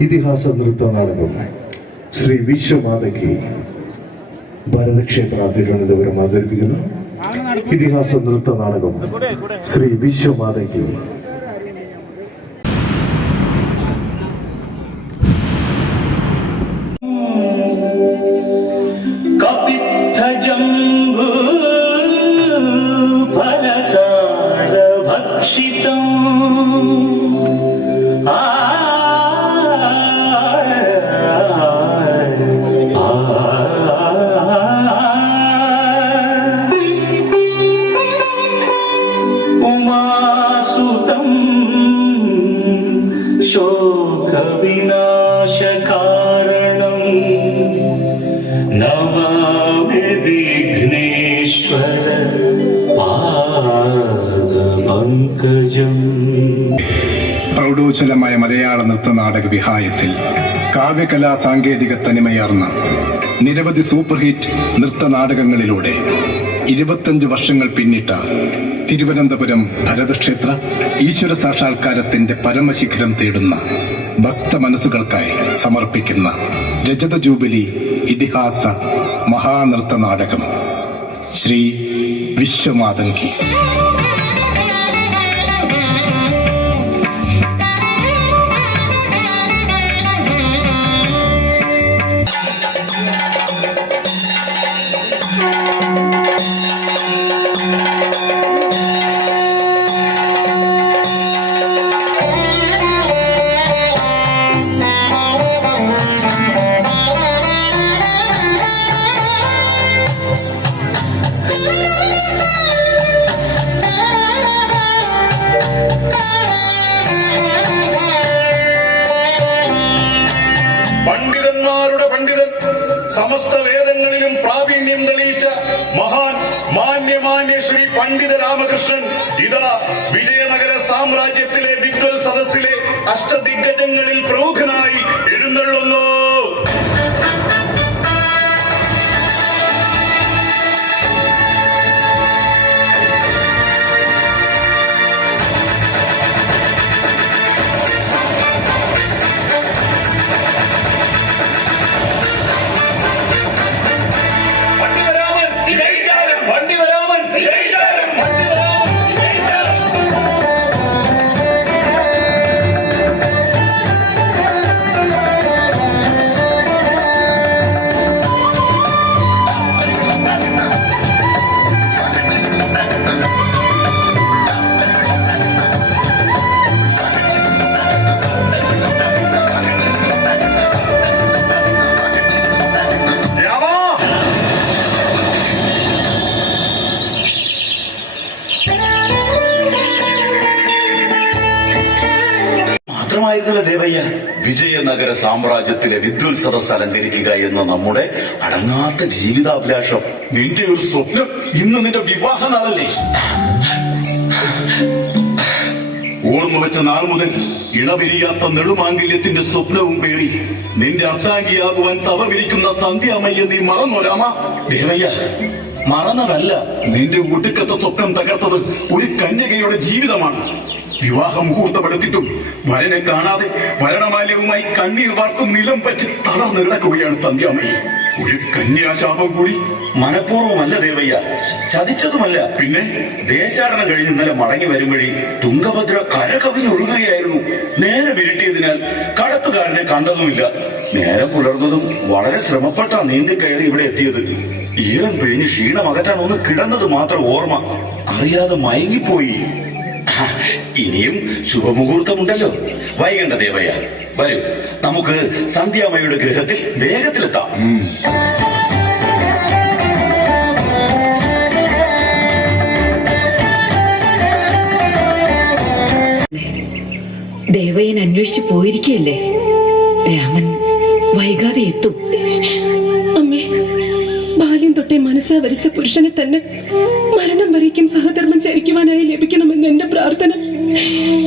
ഇതിഹാസ നൃത്ത നാടകം ശ്രീ വിശ്വമാതയ്ക്ക് ഭരതക്ഷേത്ര തിരുവനന്തപുരം അവതരിപ്പിക്കുന്നു. ഇതിഹാസ നൃത്ത നാടകം ശ്രീ വിശ്വമാതയ്ക്ക്. शोकविनाशकारणं नमामि विघ्नेश्वर पादपङ्कजम्. പ്രൗഢോജ്വലമായ മലയാള നൃത്തനാടക വിഹായസിൽ കാവ്യകലാ സാങ്കേതിക തനിമയാർന്ന നിരവധി സൂപ്പർ ഹിറ്റ് നൃത്തനാടകങ്ങളിലൂടെ 25 വർഷങ്ങൾ പിന്നിട്ട തിരുവനന്തപുരം ഭരതക്ഷേത്ര ഈശ്വര സാക്ഷാത്കാരത്തിന്റെ പരമശിഖരം തേടുന്ന ഭക്ത മനസ്സുകൾക്കായി സമർപ്പിക്കുന്ന രജത ജൂബിലി ഇതിഹാസ മഹാനൃത്ത നാടകം ശ്രീ വിശ്വമാതങ്കി. പണ്ഡിതന്മാരുടെ പണ്ഡിതൻ, സമസ്ത വേദങ്ങളിലും പ്രാവീണ്യം തെളിയിച്ച മഹാൻ മാന്യ ശ്രീ പണ്ഡിത രാമകൃഷ്ണൻ ഇതാ വിജയനഗര സാമ്രാജ്യത്തിലെ വിദ്വൽ സദസ്സിലെ അഷ്ടദിഗ്ഗജങ്ങളിൽ പ്രമുഖനായി എഴുന്നള്ളുന്നു. ദേവയ്യ, വിജയനഗര സാമ്രാജ്യത്തിലെ വിദ്വൽ സദസ് അലങ്കരിക്കുക എന്ന നമ്മുടെ അടങ്ങാത്ത ജീവിതാഭിലാഷം, നിന്റെ ഒരു സ്വപ്നം. ഇന്ന് നിന്റെ വിവാഹ നാളല്ലേ? ഓർമ്മ വെച്ച നാൾ മുതൽ ഇണപിരിയാത്ത നെടുമാംഗല്യത്തിന്റെ സ്വപ്നവും പേറി നിന്റെ അർദ്ധാംഗിയാകുവാൻ തവമിരിക്കുന്ന സന്ധ്യാമയ്യ നീ മറന്നോ രാമ? ദേവയ്യ, മറന്നതല്ല, നിന്റെ ഒടുക്കത്തെ സ്വപ്നം തകർത്തത് ഒരു കന്യകയുടെ ജീവിതമാണ്. വിവാഹ മുഹൂർത്തമെടുത്തിട്ടും വരനെ കാണാതെ മരണമാല്യവുമായി കണ്ണീർ വാർത്തും നിലം പറ്റി തളർന്നിടക്കുകയാണ് സന്ധ്യാമയി. ഒരു കന്യാശാപം കൂടി. മനഃപൂർവ്വമല്ല ദേവയ്യ, ചതിച്ചതുമല്ല. പിന്നെ ദേശാടനം കഴിഞ്ഞ് ഇന്നലെ മടങ്ങി വരും വഴി തുംഗഭദ്ര കരകവിഞ്ഞൊഴുകുകയായിരുന്നു. നേരം ഇരുട്ടിയതിനാൽ കടത്തുകാരനെ കണ്ടതുമില്ല. നേരം പുലർന്നതും വളരെ ശ്രമപ്പെട്ടാ നീന്തി കയറി ഇവിടെ എത്തിയത്. ഈരം പിഴിഞ്ഞ് ക്ഷീണം അകറ്റാൻ ഒന്ന് കിടന്നത് മാത്രം ഓർമ്മ. അറിയാതെ മയങ്ങിപ്പോയി. ഇനിയും ശുഭമുഹൂർത്തമുണ്ടല്ലോ. വൈകണ്ട ദേവയ്യ, വരൂ, നമുക്ക് സന്ധ്യാമയുടെ ഗൃഹത്തിൽ വേഗത്തിലെത്താം. ദേവയ്യൻ അന്വേഷിച്ചു പോയിരിക്കല്ലേ? രാമൻ വൈകാതെ എത്തും. അമ്മേ, ബാല്യം തൊട്ടേ മനസ്സാ വരിച്ച പുരുഷനെ തന്നെ മരണം വരേക്കും സഹധർമ്മം ചരിക്കുവാനായി ലഭിക്കണമെന്ന് എന്റെ പ്രാർത്ഥന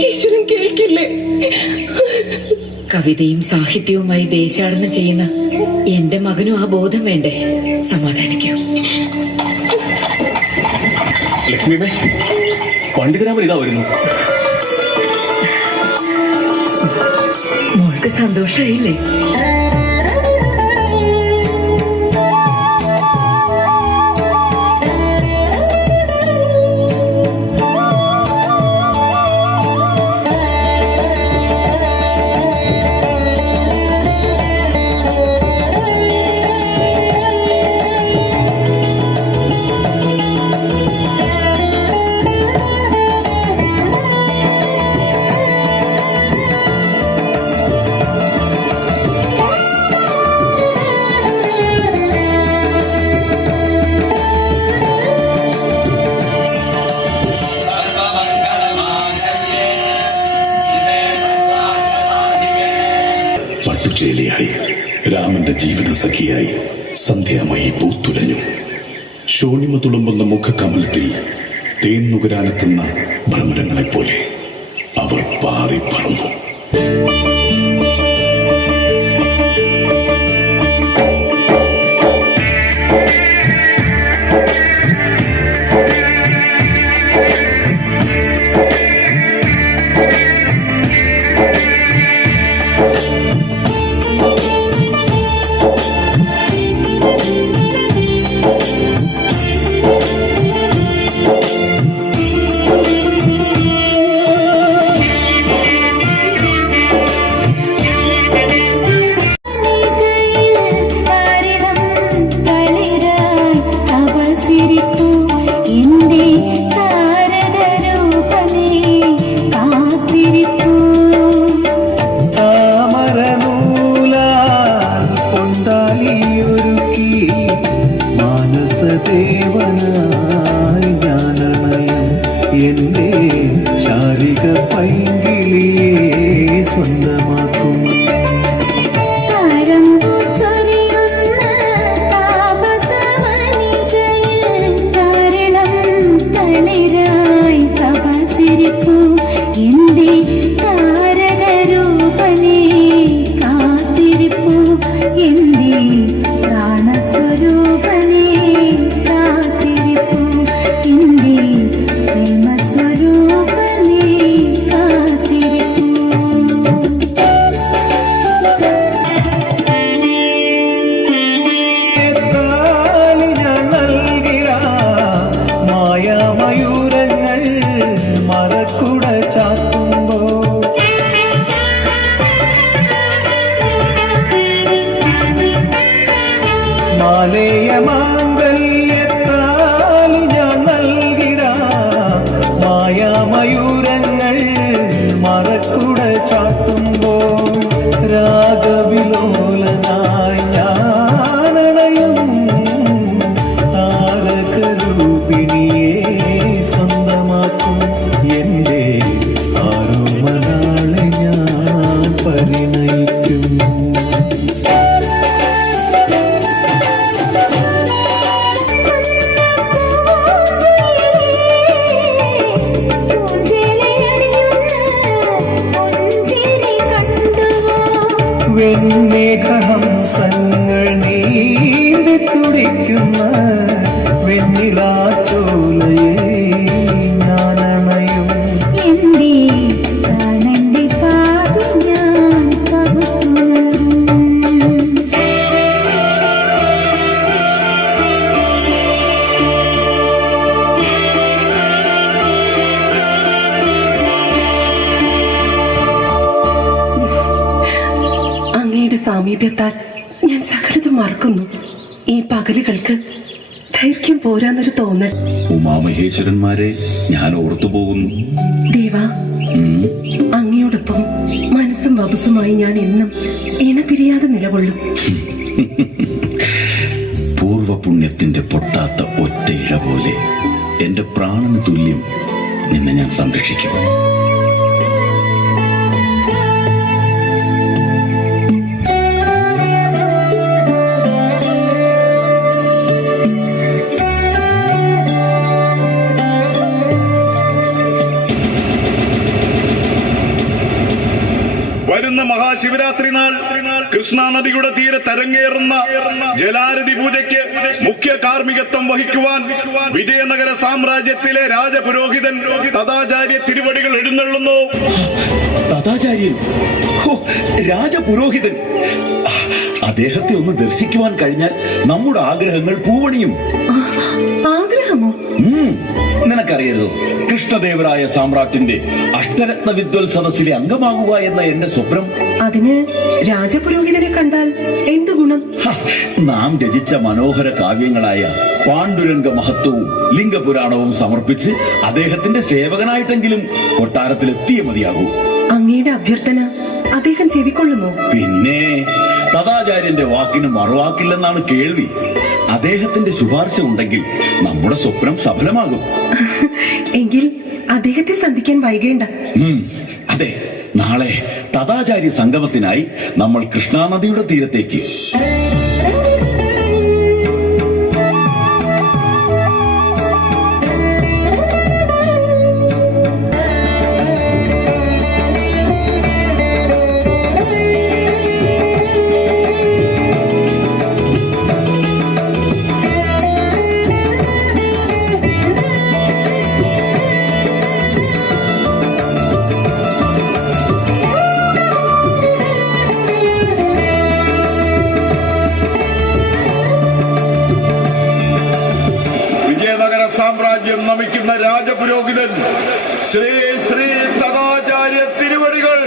ഈശ്വരൻ കേൾക്കില്ലേ? കവിതയും സാഹിത്യവുമായി ദേശാടനം ചെയ്യുന്ന എന്റെ മകനും ആ ബോധം വേണ്ടേ? സമാധാനിക്കൂ. ലക്ഷ്മിമേ, പണ്ഡിതരാമൻ ഇതാ വരുന്നു. മോൾക്ക് നിനക്ക് സന്തോഷായില്ലേ? പട്ടുചേലിയായി രാമന്റെ ജീവിത സഖിയായി സന്ധ്യാമായി പൂത്തുലഞ്ഞു. ശോണിമ തുളുമ്പുന്ന മുഖകമലത്തിൽ തേന്നുകരാനെത്തുന്ന ഭ്രമരങ്ങളെപ്പോലെ അവർ പാറി പറന്നു. ദേവനായി ഞാനണയും എൻ്റെ ശാരിക പൈങ്കിളിയെ സ്വന്തമാക്കും. മാലയമാംഗല്യത്താലി ഞാൻ നൽകിടാം മായാമയൂരങ്ങൾ മറക്കുട ചാത്തുമ്പോൾ രാഗവിലോലനായി ഞാനണയും താരകരൂപിണിയെ സ്വന്തമാക്കും. എൻ്റെ ആരോമനാളെ ഞാൻ പരിണയിക്കും. വെണ്മേഘഹംസങ്ങൾ നീന്തി തുടിക്കുന്ന വെണ്ണിലാച്ചോലയിൽ ഞാനണയും. സാമീപ്യത്താൽ ഞാൻ സകലതും മറക്കുന്നു. ഈ പകലുകൾക്ക് ദൈർഘ്യം പോരാന്നൊരു തോന്നൽ. ഉമാമഹേശ്വരന്മാരെ ഞാൻ ഓർത്തു പോകുന്നു. ദേവാ, അങ്ങയോടൊപ്പം മനസ്സും വപസുമായി ഞാൻ എന്നും ഇണപിരിയാതെ നിലകൊള്ളും. പൂർവപുണ്യത്തിന്റെ പൊട്ടാത്ത ഒറ്റ ഇഴ പോലെ എന്റെ പ്രാണന് തുല്യം നിന്നെ ഞാൻ സംരക്ഷിക്കും. വരുന്ന മഹാശിവരാത്രി നാൾ കൃഷ്ണ നദിയുടെ തീരെ തരങ്ങേറുന്ന ജലാരതി പൂജയ്ക്ക് മുഖ്യ കാർമ്മികത്വം വഹിക്കുവാൻ വിജയനഗര സാമ്രാജ്യത്തിലെ രാജപുരോഹിതൻ തഥാചാര്യ തിരുവടികൾ എഴുന്നള്ളുന്നു. തഥാചാര്യൻ, ഹോ, രാജപുരോഹിതൻ. അദ്ദേഹത്തെ ഒന്ന് ദർശിക്കുവാൻ കഴിഞ്ഞാൽ നമ്മുടെ ആഗ്രഹങ്ങൾ പൂവണിയും. ആഗ്രഹമോ? നിനക്കറിയരുതോ, കൃഷ്ണദേവരായ സാമ്രാട്ടിന്റെ അഷ്ടരത്ന വിദ്വൽ സദസ്സിലെ അംഗമാകുക എന്ന എന്റെ സ്വപ്നം. അതിന് രാജപുരോഹിതനെ കണ്ടാൽ എന്തു ഗുണം? നാം രചിച്ച മനോഹര കാവ്യങ്ങളായ പാണ്ഡുരംഗ മഹത്വവും ലിംഗപുരാണവും സമർപ്പിച്ച് അദ്ദേഹത്തിന്റെ സേവകനായിട്ടെങ്കിലും കൊട്ടാരത്തിലെത്തിയേ മതിയാകൂ. അങ്ങയുടെ അഭ്യർത്ഥന അദ്ദേഹം ചെവിക്കൊള്ളുമോ? പിന്നെ തഥാചാര്യന്റെ വാക്കിന് മറുവാക്കില്ലെന്നാണ് കേൾവി. അദ്ദേഹത്തിന്റെ ശുപാർശ ഉണ്ടെങ്കിൽ നമ്മുടെ സ്വപ്നം സഫലമാകും. എങ്കിൽ അദ്ദേഹത്തെ സന്ധിക്കാൻ വൈകേണ്ട. അതെ, നാളെ തഥാചാര്യ സംഗമത്തിനായി നമ്മൾ കൃഷ്ണാനദിയുടെ തീരത്തേക്ക്. സാമ്രാജ്യം നമിക്കുന്ന രാജപുരോഹിതൻ ശ്രീ ശ്രീ തഥാചാര്യ തിരുവടികൾ.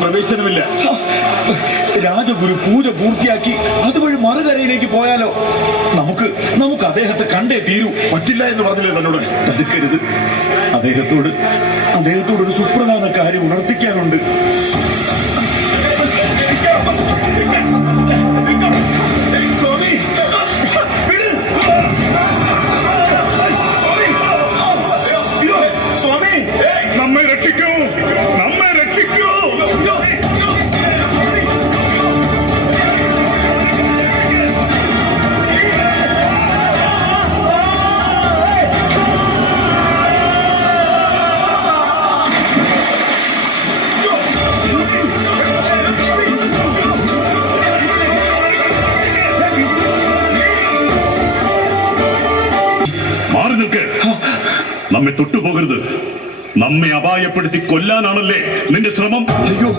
പ്രവേശനമില്ല. രാജഗുരു പൂജ പൂർത്തിയാക്കി അതുവഴി മറുകരയിലേക്ക് പോയാലോ? നമുക്ക് അദ്ദേഹത്തെ കണ്ടേ തീരൂ. പറ്റില്ല എന്ന് പറഞ്ഞില്ലേ തന്നോട്? തടുക്കരുത്. അദ്ദേഹത്തോട് ഒരു സുപ്രധാന കാര്യം ഉണർത്തിക്കാനുണ്ട്. സ്വാമി, നമ്മെ രക്ഷിക്കൂ, നമ്മെ രക്ഷിക്കൂ. മാറി നിൽക്ക്. നമ്മെ തൊട്ടുപോകരുത്. നമ്മെ അപായപ്പെടുത്തി കൊല്ലാനാണല്ലേ നിന്റെ ശ്രമം? അയ്യോ,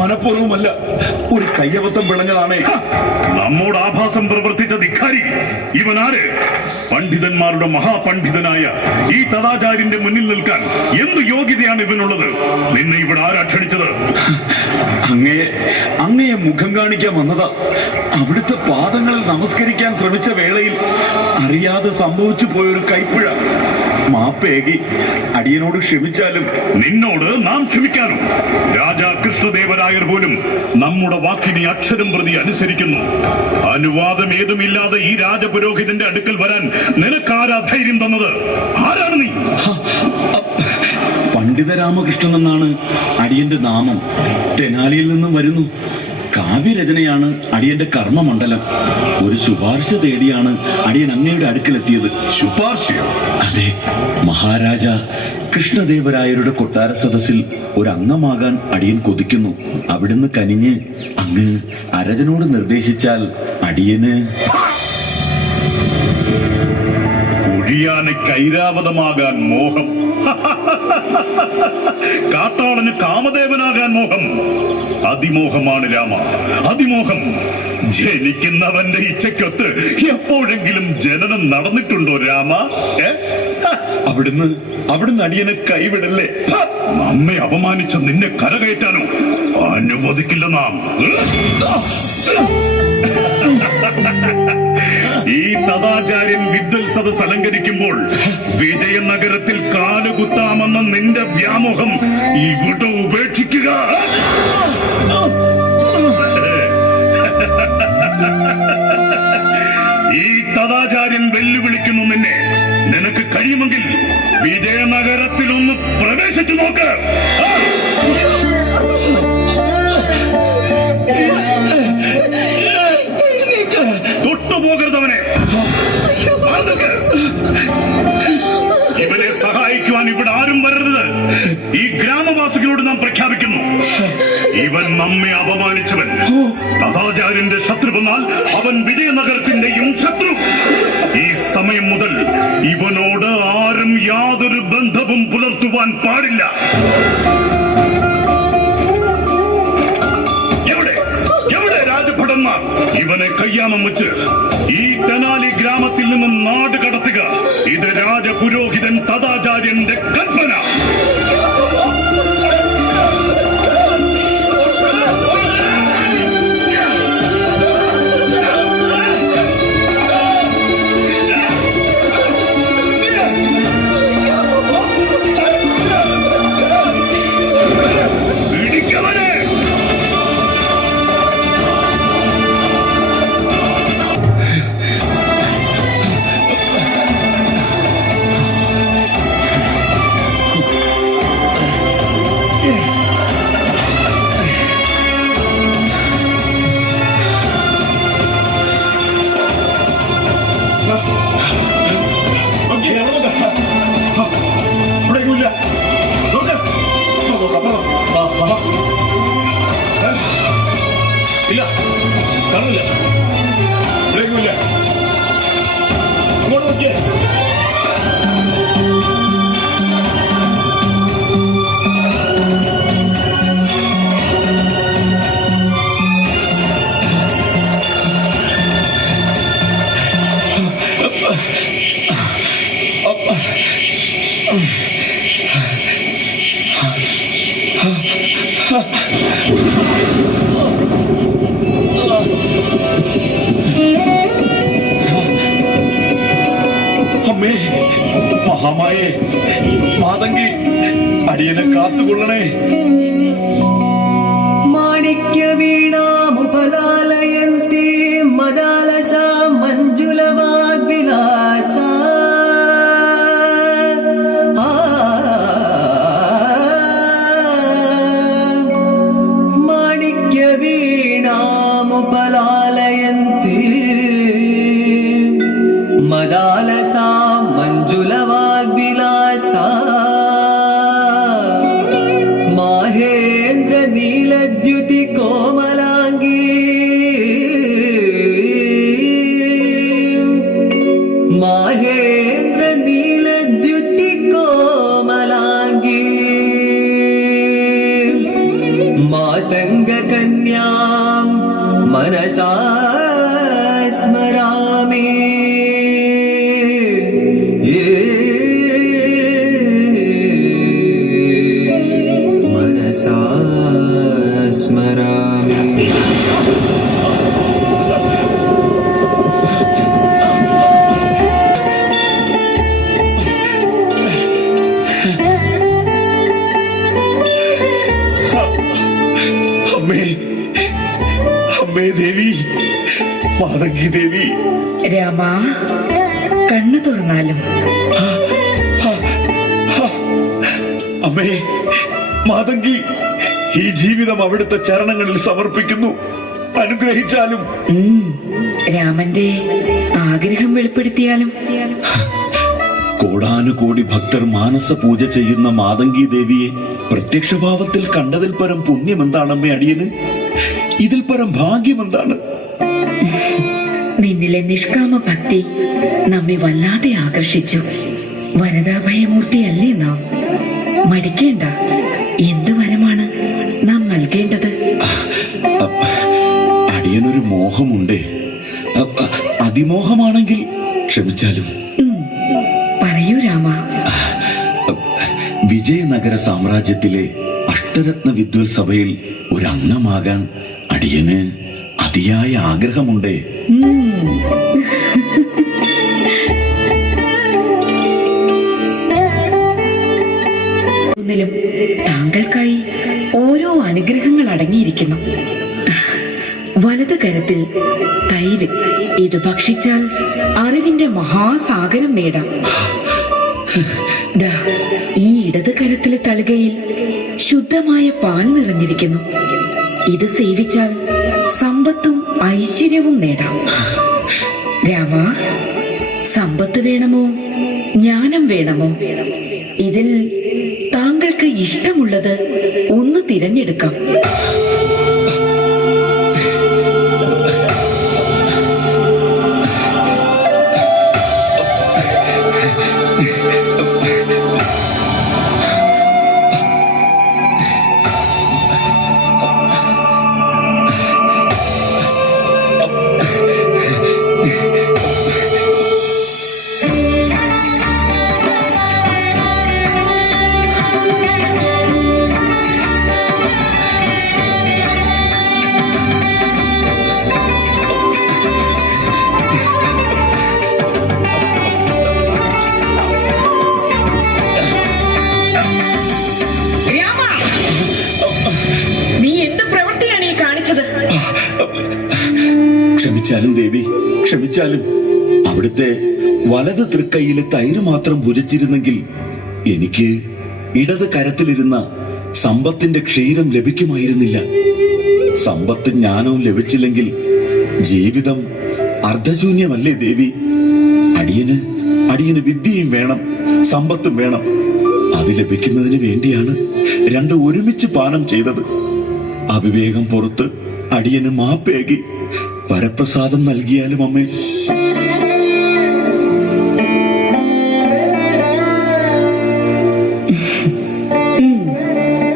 മനഃപൂർവ്വമല്ല, ഒരു കയ്യബദ്ധം പിണഞ്ഞതാണേ. നമ്മോട് ആഭാസം പ്രവർത്തിച്ച ധിക്കാരി ഇവനാര്? പണ്ഡിതന്മാരുടെ മഹാപണ്ഡിതനായ ഈ തഥാചാര്യന്റെ മുന്നിൽ നിൽക്കാൻ എന്ത് യോഗ്യതയാണ് ഇവനുള്ളത്? നിന്നെ ഇവിടെ ആരാ ക്ഷണിച്ചത്? അങ്ങയെ മുഖം കാണിക്കാൻ വന്നതാ. അവിടുത്തെ പാദങ്ങളിൽ നമസ്കരിക്കാൻ ശ്രമിച്ച വേളയിൽ അറിയാതെ സംഭവിച്ചു പോയൊരു കൈപ്പിഴ. മാപ്പേകി അടിയനോട് ക്ഷമിച്ചാലും. നിന്നോട് നാം ക്ഷമിക്കാനും? രാജാ കൃഷ്ണദേവരായർ പോലും നമ്മുടെ വാക്കിനെ അക്ഷരം പ്രതി അനുസരിക്കുന്നു. അനുവാദം ഏതുമില്ലാതെ ഈ രാജപുരോഹിതന്റെ അടുക്കൽ വരാൻ നിനക്കാരാ ധൈര്യം തന്നത്? ആരാണ് നീ? പണ്ഡിത രാമകൃഷ്ണൻ എന്നാണ് അടിയന്റെ നാമം. തെനാലിയിൽ നിന്നും വരുന്നു. കാവ്യരചനയാണ് അടിയന്റെ കർമ്മമണ്ഡലം. ഒരു ശുപാർശ തേടിയാണ് അടിയൻ അങ്ങയുടെ അടുക്കലെത്തിയത്. ശുപാർശയോ? അതെ, മഹാരാജ കൃഷ്ണദേവരായരുടെ കൊട്ടാര സദസ്സിൽ ഒരു അംഗമാകാൻ അടിയൻ കൊതിക്കുന്നു. അവിടുന്ന് കനിഞ്ഞ് അങ്ങ് അരജനോട് നിർദ്ദേശിച്ചാൽ അടിയന്. കുഴിയാനയ്ക്ക് ഐരാവതമാകാൻ മോഹം, കാട്ടാളന് കാമദേവനാകാൻ മോഹം. അതിമോഹമാണ് രാമ, അതിമോഹം. ജനിക്കുന്നവന്റെ ഇച്ഛയ്ക്കൊത്ത് എപ്പോഴെങ്കിലും ജനനം നടന്നിട്ടുണ്ടോ രാമ? അവിടുന്ന് അടിയനെ കൈവിടല്ലേ. നമ്മെ അപമാനിച്ച നിന്നെ കരകയറ്റാനോ അനുവദിക്കില്ല നാം. ഈ തഥാചാര്യൻ വിദ്വത്സദസ് അലങ്കരിക്കുമ്പോൾ വിജയനഗരത്തിൽ കാലുകുത്താമെന്ന നിന്റെ വ്യാമോഹം ഇവിടെ ഉപേക്ഷിക്കുക. ഈ തഥാചാര്യൻ വെല്ലുവിളിക്കുന്നു നിന്നെ. നിനക്ക് കഴിയുമെങ്കിൽ വിജയനഗരത്തിൽ ഒന്ന് പ്രവേശിച്ചു നോക്ക്. തൊട്ടുപോകരുതവനെ. ഇവനെ സഹായിക്കുവാൻ ഇവിടെ ആരും വരരുത്. ഈ ഗ്രാമവാസികളോട് നാം പ്രഖ്യാപിക്കുന്നു, ഇവൻ നമ്മെ അപമാനിച്ചവൻ. തഥാചാര്യന്റെ ശത്രു വന്നാൽ അവൻ വിജയനഗരത്തിന്റെയും ശത്രു. ഈ സമയം മുതൽ ഇവനോട് ആരും യാതൊരു ബന്ധവും പുലർത്തുവാൻ പാടില്ല. എവിടെ രാജഭടന്മാർ? ഇവനെ കയ്യാമം വെച്ച് ഈ തെനാലി ഗ്രാമത്തിൽ നിന്നും നാട് കടത്തുക. ഇത് രാജപുരോഹിതൻ തഥാചാര്യന്റെ കൽപ്പന. ഇല്ല, കാണില്ല. അങ്ങോട്ട് നോക്കിയേ. അമ്മേ, മഹാമായേ, മാതങ്കി, അടിയനെ കാത്തുകൊള്ളണേ. മാണിക്യ വീണാമുപലാലയന്തി മദാലസ മഞ്ജുലവാഗ്വിലാസ മാണിക്യ വീണാമുപലാലയന്തി മദാലസ മഞ്ജുലവാഗ്വിലാസ മാഹേന്ദ്ര നീലദ്യുതി കോമലാംഗി മാഹേന്ദ്ര നീലദ്യുതി കോമലാംഗി മാതംഗ കന്യാം മനസാ സ്മരാമി മനസാ സ്മരാമി. അമ്മേ, അമ്മേ ദേവി, മാതങ്കി ദേവി. രാമ, കണ്ണു തുറന്നാലും. അമ്മേ, മാതങ്കി, ഈ ജീവിതം അവിടുത്തെ ചരണങ്ങളിൽ സമർപ്പിക്കുന്നു. അനുഗ്രഹിച്ചാലും. രാമന്റെ ആഗ്രഹം വെളിപ്പെടുത്തിയാലും. കോടാനുകോടി ഭക്തർ മാനസ പൂജ ചെയ്യുന്ന മാതങ്കി ദേവിയെ പ്രത്യക്ഷഭാവത്തിൽ കണ്ടതിൽ പരം പുണ്യം എന്താണമ്മേ അടിയന്? ഇതിൽ പരം ഭാഗ്യം എന്താണ്? നിന്നിലെ നിഷ്കാമ ഭക്തി നമ്മെ വല്ലാതെ ആകർഷിച്ചു. വരദാഭയമൂർത്തിയല്ലേ നാം? മടിക്കേണ്ട. എന്ത് വരമാണ് നാം നൽകേണ്ടത്? അടിയനൊരു മോഹമുണ്ടേ. അതിമോഹമാണെങ്കിൽ ക്ഷമിച്ചാലും. പറയൂ രാമ. വിജയനഗര സാമ്രാജ്യത്തിലെ അഷ്ടരത്ന വിദ്വൽ സഭയിൽ ഒരു അംഗമാകാൻ അടിയന് അതിയായ ആഗ്രഹമുണ്ടേ. താങ്കൾക്കായി ഓരോ അനുഗ്രഹങ്ങൾ അടങ്ങിയിരിക്കുന്നു. വലത് കരത്തിൽ തൈര്. ഇത് ഭക്ഷിച്ചാൽ അറിവിന്റെ മഹാസാഗരം നേടാം. ദാ ഈ ഇടത് കരത്തിലെ തളികയിൽ ശുദ്ധമായ പാൽ നിറഞ്ഞിരിക്കുന്നു. ഇത് സേവിച്ചാൽ സമ്പത്തും ഐശ്വര്യവും നേടാം. രാമ, സമ്പത്ത് വേണമോ ജ്ഞാനം വേണമോ? ഇതിൽ താങ്കൾക്ക് ഇഷ്ടമുള്ളത് ഒന്ന് തിരഞ്ഞെടുക്കാം. ക്ഷമിച്ചാലും ദേവി, ക്ഷമിച്ചാലും. അവിടുത്തെ വലത് തൃക്കൈയിലെ തൈര് മാത്രം ഭുജിച്ചിരുന്നെങ്കിൽ എനിക്ക് ഇടത് കരത്തിലിരുന്ന സമ്പത്തിന്റെ ക്ഷീരം ലഭിക്കുമായിരുന്നില്ല. സമ്പത്ത് ജ്ഞാനവും ലഭിച്ചില്ലെങ്കിൽ ജീവിതം അർദ്ധശൂന്യമല്ലേ ദേവി? അടിയന് വിദ്യയും വേണം, സമ്പത്തും വേണം. അത് ലഭിക്കുന്നതിന് വേണ്ടിയാണ് രണ്ടും ഒരുമിച്ച് പാനം ചെയ്തത്. അവിവേകം പുറത്ത് അടിയന് മാപ്പേകി വരപ്രസാദം നൽകിയാലും അമ്മേ.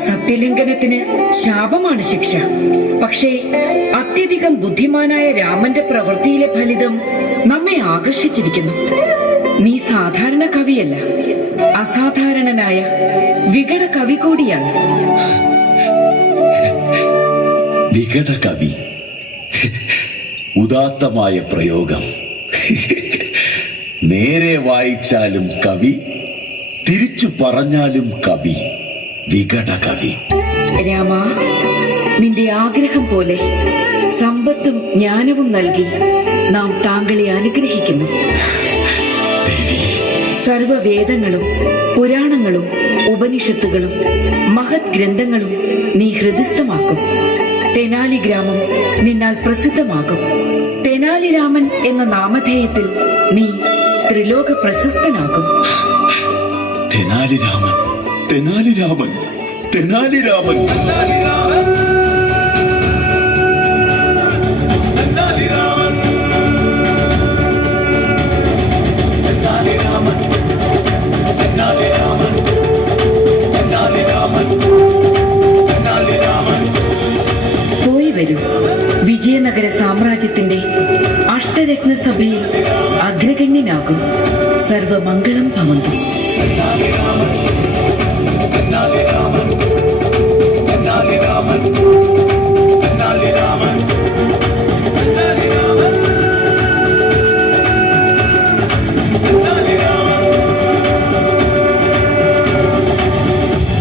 സത്യലംഘനത്തിന് ശാപമാണ് ശിക്ഷ. പക്ഷേ അത്യധികം ബുദ്ധിമാനായ രാമന്റെ പ്രവൃത്തിയിലെ ഫലിതം നമ്മെ ആകർഷിച്ചിരിക്കുന്നു. നീ സാധാരണ കവിയല്ല, അസാധാരണനായ വികട കവി കൂടിയാണ്. വികട കവി, ഉദാത്തമായ പ്രയോഗം. നേരെ വായിച്ചാലും കവി, തിരിച്ചു പറഞ്ഞാലും കവി. വികട കവി. രാമ, നിന്റെ ആഗ്രഹം പോലെ സമ്പത്തും ജ്ഞാനവും നൽകി നാം താങ്കളെ അനുഗ്രഹിക്കുന്നു. സർവവേദങ്ങളും പുരാണങ്ങളും ഉപനിഷത്തുകളും മഹത് ഗ്രന്ഥങ്ങളും നീ ഹൃദിസ്ഥമാക്കും. തെനാലി ഗ്രാമം നിന്നാൽ പ്രസിദ്ധമാകും. തെനാലി രാമൻ എന്ന നാമധേയത്തിൽ നീ ത്രിലോക പ്രശസ്തനാകും. തെനാലി രാമൻ, തെനാലി രാമൻ, തെനാലി രാമൻ. പോയി വരൂ. വിജയനഗര സാമ്രാജ്യത്തിന്റെ അഷ്ടരത്നസഭയിൽ അഗ്രഗണ്യനാകും. സർവമംഗളം ഭവന്തു. രാമൻ